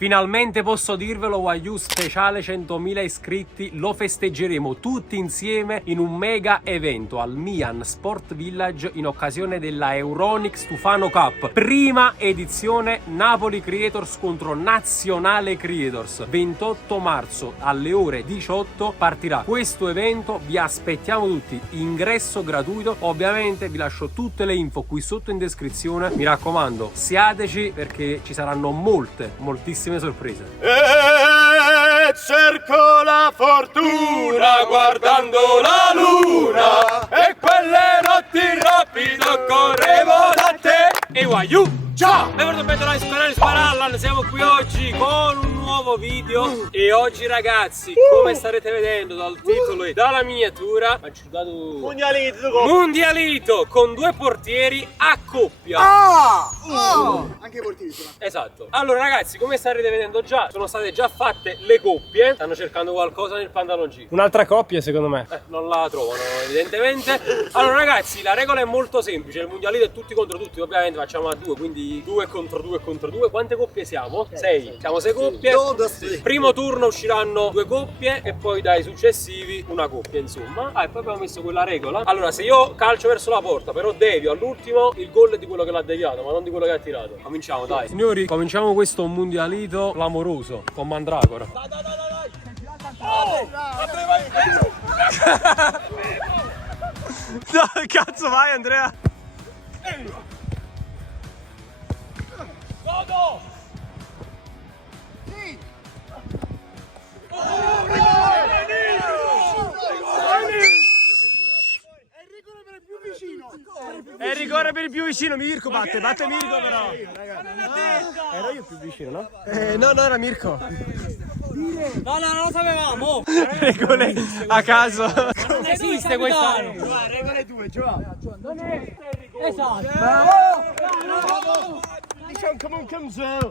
Finalmente posso dirvelo, Wagyu speciale 100.000 iscritti, lo festeggeremo tutti insieme in un mega evento al Mian Sport Village in occasione della Euronics Tufano Cup, prima edizione Napoli Creators contro Nazionale Creators. 28 marzo alle ore 18 partirà questo evento, vi aspettiamo tutti, ingresso gratuito, ovviamente vi lascio tutte le info qui sotto in descrizione, mi raccomando siateci perché ci saranno moltissime sorprese. E cerco la fortuna guardando la luna e quelle notti rapido correvo da te. E Wagyu! Ciao! Benvenuti a Bentornati su canale Sparallan, siamo qui oggi con un nuovo video e oggi ragazzi, come starete vedendo dal titolo e dalla miniatura, Mundialito con due portieri a coppia. Anche i portieri sono. Esatto. Allora ragazzi, come starete vedendo già, sono state già fatte le coppie. Stanno cercando qualcosa nel pantaloncino. Un'altra coppia secondo me. Non la trovano evidentemente. Allora ragazzi, la regola è molto semplice. Il mondialito è tutti contro tutti, ovviamente facciamo a due, quindi 2 contro 2 contro 2. Quante coppie siamo? 6. Siamo 6 coppie. Primo turno usciranno 2 coppie e poi dai successivi una coppia, insomma. E poi abbiamo messo quella regola. Allora, se io calcio verso la porta, però devio all'ultimo, il gol è di quello che l'ha deviato, ma non di quello che ha tirato. Cominciamo, dai. Signori, cominciamo questo mondialito clamoroso con Mandragora. Dove cazzo vai Andrea? È il rigore per il più vicino, Mirko batte Mirko però. Ero io più vicino, no? No, era Mirko. No, non lo sapevamo. Regole a caso. Non esiste questa. Regole tue, Giovanni. Esatto. Bravo! Diciamo come so.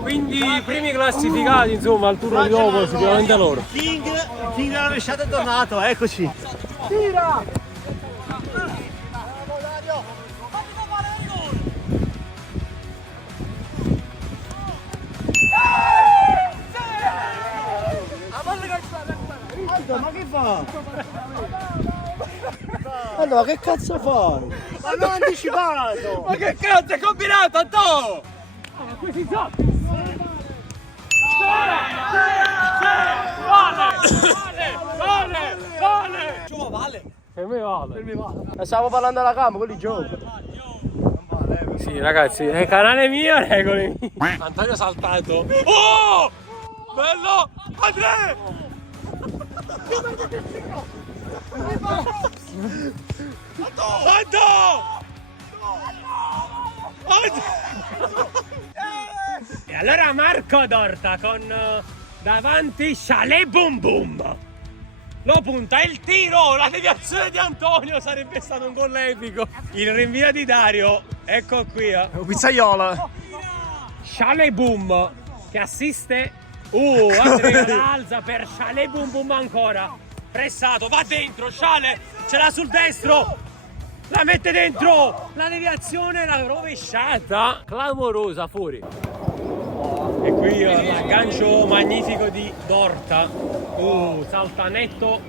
Quindi i primi classificati, insomma, al turno di dopo sicuramente loro. King della rovesciata è tornato, eccoci. Ma che fa? Allora che cazzo fai? Ma non anticipato! Ma che cazzo è combinato, Anto? Per me vale. Stavo parlando alla camera, quelli gioco. Sì, ragazzi, è canale mio, regole mie. Antonio saltato. Oh! Bello! Andrea! E allora Marco Dorta con davanti Chalet Boom Boom. Lo punta, il tiro, la deviazione di Antonio sarebbe stato un gol epico. Il rinvio di Dario, ecco qui. Pizzaiola. Chalet Boom che assiste. Andrea la alza per Chalet Boom Boom ancora. Pressato, va dentro, Chalet ce l'ha sul destro. La mette dentro. La deviazione, la rovesciata. Clamorosa, fuori. E qui l'aggancio magnifico di Dorta. Salta netto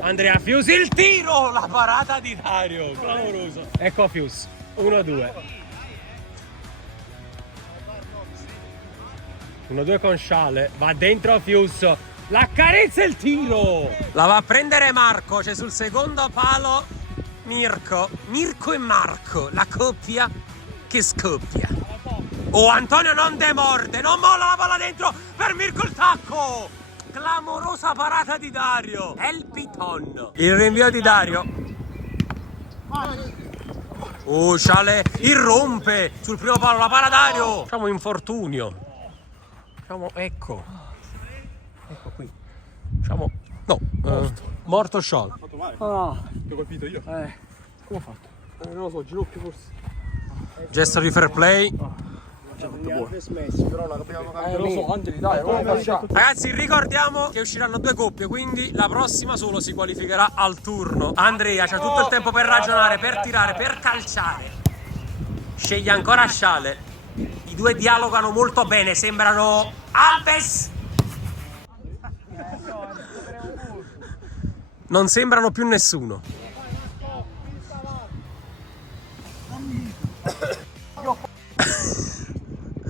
Andrea Fius, il tiro, la parata di Dario, clamoroso. Ecco Fius, 1-2. 1-2 con Chalet, va dentro Fius, l'accarezza il tiro. La va a prendere Marco, c'è sul secondo palo Mirko e Marco, la coppia che scoppia. Antonio non demorde, non molla la palla dentro per Mirko il tacco. Clamorosa parata di Dario, è il Piton. Il rinvio di Dario. Chalet irrompe sul primo palo, la para Dario. Facciamo infortunio. Facciamo, ecco qui. Facciamo, no, morto Chalet. Ti ho colpito io? Come ho fatto? Non lo so, ginocchio forse. Gesto di fair play. Lo so, Angeli, dai, non facciamo. Ragazzi, ricordiamo che usciranno 2 coppie, quindi la prossima solo si qualificherà al turno. Andrea c'ha tutto il tempo per ragionare, per tirare, per calciare. Sceglie ancora Sciale. I due dialogano molto bene, sembrano Alves. Non sembrano più nessuno.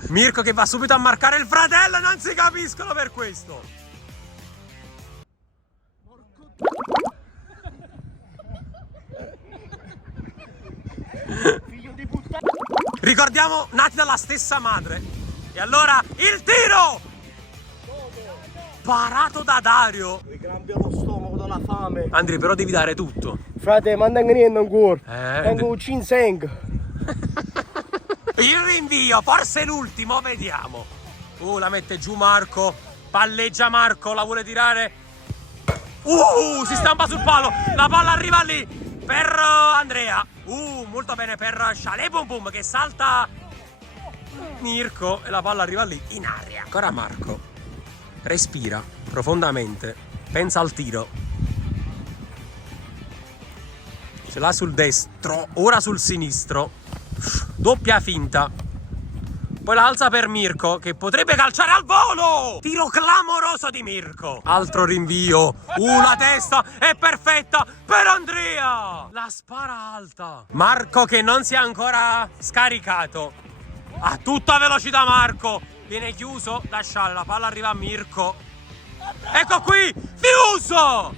Mirko che va subito a marcare il fratello, non si capiscono per questo. Ricordiamo, nati dalla stessa madre. E allora, il tiro! Parato da Dario. Mi cambia lo stomaco dalla fame. Andri, però devi dare tutto. Frate, manda niente ancora. Tengo un 5. Il rinvio, forse l'ultimo, vediamo. La mette giù Marco. Palleggia Marco, la vuole tirare. Si stampa sul palo. La palla arriva lì per Andrea. Molto bene per Sciale Boom Boom che salta Mirko e la palla arriva lì in aria. Ancora Marco. Respira profondamente. Pensa al tiro. Ce l'ha sul destro, ora sul sinistro. Doppia finta. Poi la alza per Mirko che potrebbe calciare al volo. Tiro clamoroso di Mirko. Altro rinvio. La testa è perfetta per Andrea. La spara alta. Marco che non si è ancora scaricato. A tutta velocità Marco. Viene chiuso da Sciale. La palla arriva a Mirko. Ecco qui. Chiuso.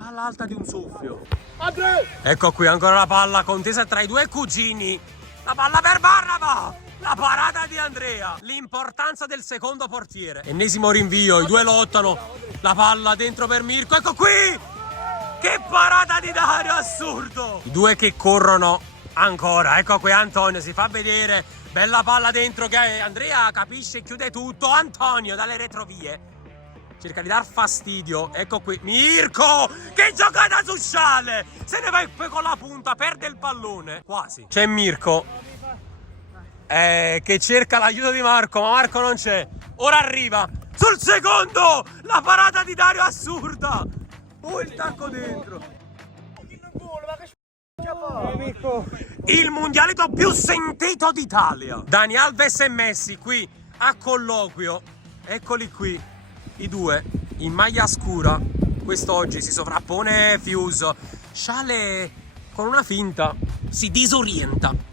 All'alta di un soffio. Ecco qui ancora la palla contesa tra i due cugini. La palla per Barnaba. La parata di Andrea. L'importanza del secondo portiere. Ennesimo rinvio. I due lottano. La palla dentro per Mirko. Ecco qui. Che parata di Dario. Assurdo. I due che corrono ancora. Ecco qui Antonio. Si fa vedere. Bella palla dentro che Andrea capisce e chiude tutto. Antonio dalle retrovie. Cerca di dar fastidio. Ecco qui Mirko. Che giocata su Sciale. Se ne va poi con la punta. Perde il pallone. Quasi. C'è Mirko che cerca l'aiuto di Marco. Ma Marco non c'è. Ora arriva. Sul secondo. La parata di Dario assurda. Il tacco dentro. Il mondialito più sentito d'Italia. Dani Alves e Messi qui a colloquio. Eccoli qui. I due in maglia scura. Quest'oggi si sovrappone Fiuso. Sciale con una finta si disorienta.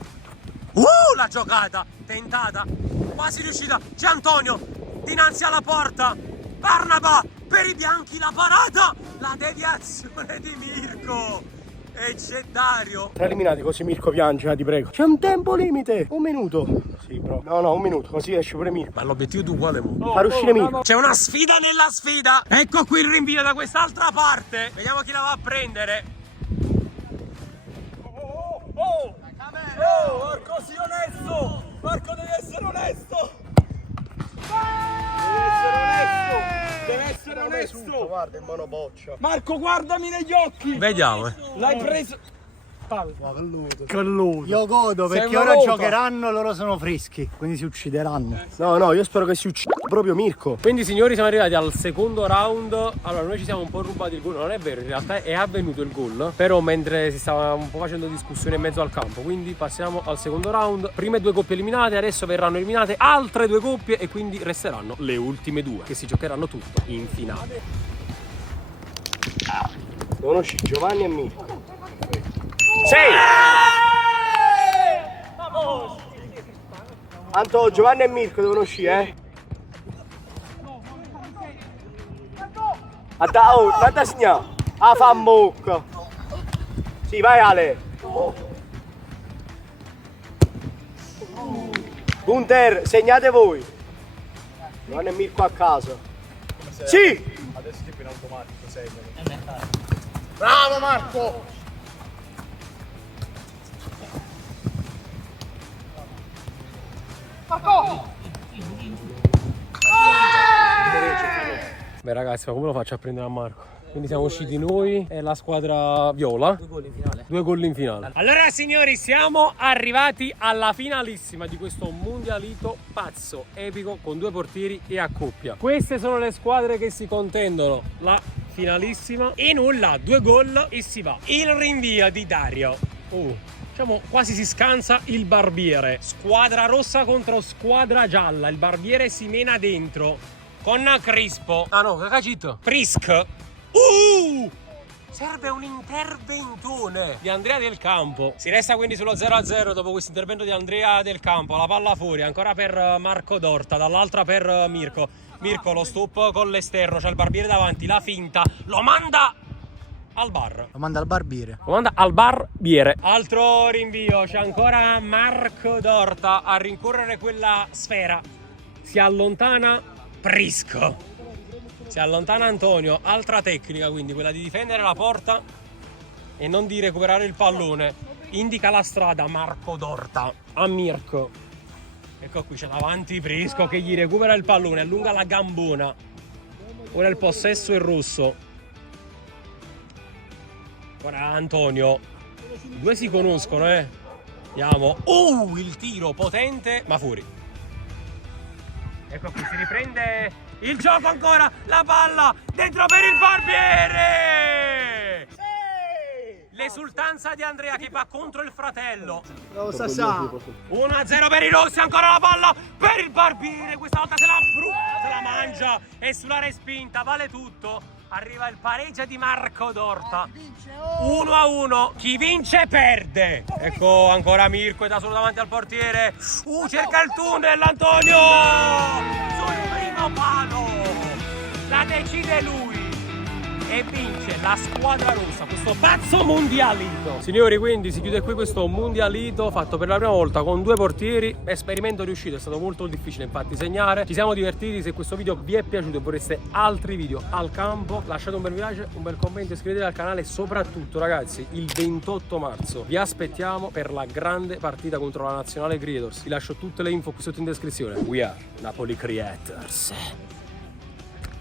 La giocata tentata, quasi riuscita. C'è Antonio dinanzi alla porta. Barnaba per i bianchi, la parata, la deviazione di Mirko. E c'è Dario. Eliminati così Mirko piange, ti prego. C'è un tempo limite. 1 minuto. Sì, bro. No, 1 minuto, così esce pure Mirko. Ma l'obiettivo è uguale, mo. Far uscire Mirko. C'è una sfida nella sfida. Ecco qui il rinvio da quest'altra parte. Vediamo chi la va a prendere. Marco, sii onesto! Marco, devi essere onesto! Deve essere onesto! Guarda il monoboccia. Marco, guardami negli occhi! Vediamo. L'hai preso... Calluto. Io godo perché una ora volta. giocheranno, loro sono freschi, quindi si uccideranno. No, io spero che si uccida proprio Mirko. Quindi signori siamo arrivati al secondo round. Allora noi ci siamo un po' rubati il gol. Non è vero, in realtà è avvenuto il gol, però mentre si stava un po' facendo discussione in mezzo al campo. Quindi passiamo al secondo round. Prime 2 coppie eliminate, adesso verranno eliminate altre 2 coppie e quindi resteranno le ultime 2 che si giocheranno tutto in finale. Devono uscire Giovanni e Mirko. Anto, Giovanni e Mirko devono uscire, Guarda segna. Fa mocca. Sì, vai Ale. Gunter, segnate voi. Giovanni e Mirko a casa. Sì! Adesso tipo in automatico segnano. Bravo Marco! Beh ragazzi, ma come lo faccio a prendere a Marco? Quindi siamo usciti noi e la squadra viola. 2 gol in finale. 2 gol in finale. Allora signori, siamo arrivati alla finalissima di questo mondialito pazzo, epico, con 2 portieri e a coppia. Queste sono le squadre che si contendono la finalissima e nulla, 2 gol e si va. Il rinvio di Dario. Diciamo quasi si scansa il barbiere. Squadra rossa contro squadra gialla. Il barbiere si mena dentro con Crispo. Ah no, cacacito. Prisk. Serve un interventone di Andrea Del Campo. Si resta quindi sullo 0-0 dopo questo intervento di Andrea Del Campo. La palla fuori, ancora per Marco Dorta, dall'altra per Mirko. Mirko lo stop con l'esterno, c'è il barbiere davanti, la finta, lo manda al bar. Lo manda al barbiere. Lo manda al barbiere. Altro rinvio, c'è ancora Marco Dorta a rincorrere quella sfera. Si allontana Prisco. Si allontana Antonio, altra tecnica quindi, quella di difendere la porta e non di recuperare il pallone. Indica la strada Marco Dorta a Mirko. Ecco qui, c'è davanti Prisco che gli recupera il pallone, allunga la gambona. Ora il possesso è rosso. Ora Antonio. 2 si conoscono, Andiamo. Il tiro potente, ma fuori. Ecco qui, si riprende il gioco ancora, la palla dentro per il barbiere! Sì! L'esultanza di Andrea che va contro il fratello. 1-0 per i rossi, ancora la palla per il barbiere, questa volta se la mangia e sulla respinta, vale tutto. Arriva il pareggio di Marco Dorta. 1-1. Chi vince perde. Ecco ancora Mirko, è da solo davanti al portiere. Cerca il tunnel Antonio. Sul primo palo. La decide lui. E vince la squadra rossa, questo pazzo mondialito. Signori, quindi si chiude qui questo mondialito fatto per la prima volta con 2 portieri. Esperimento riuscito, è stato molto difficile infatti segnare. Ci siamo divertiti. Se questo video vi è piaciuto e vorreste altri video al campo, lasciate un bel mi piace, un bel commento, iscrivetevi al canale e soprattutto ragazzi, il 28 marzo vi aspettiamo per la grande partita contro la Nazionale Creators. Vi lascio tutte le info qui sotto in descrizione. We are Napoli Creators.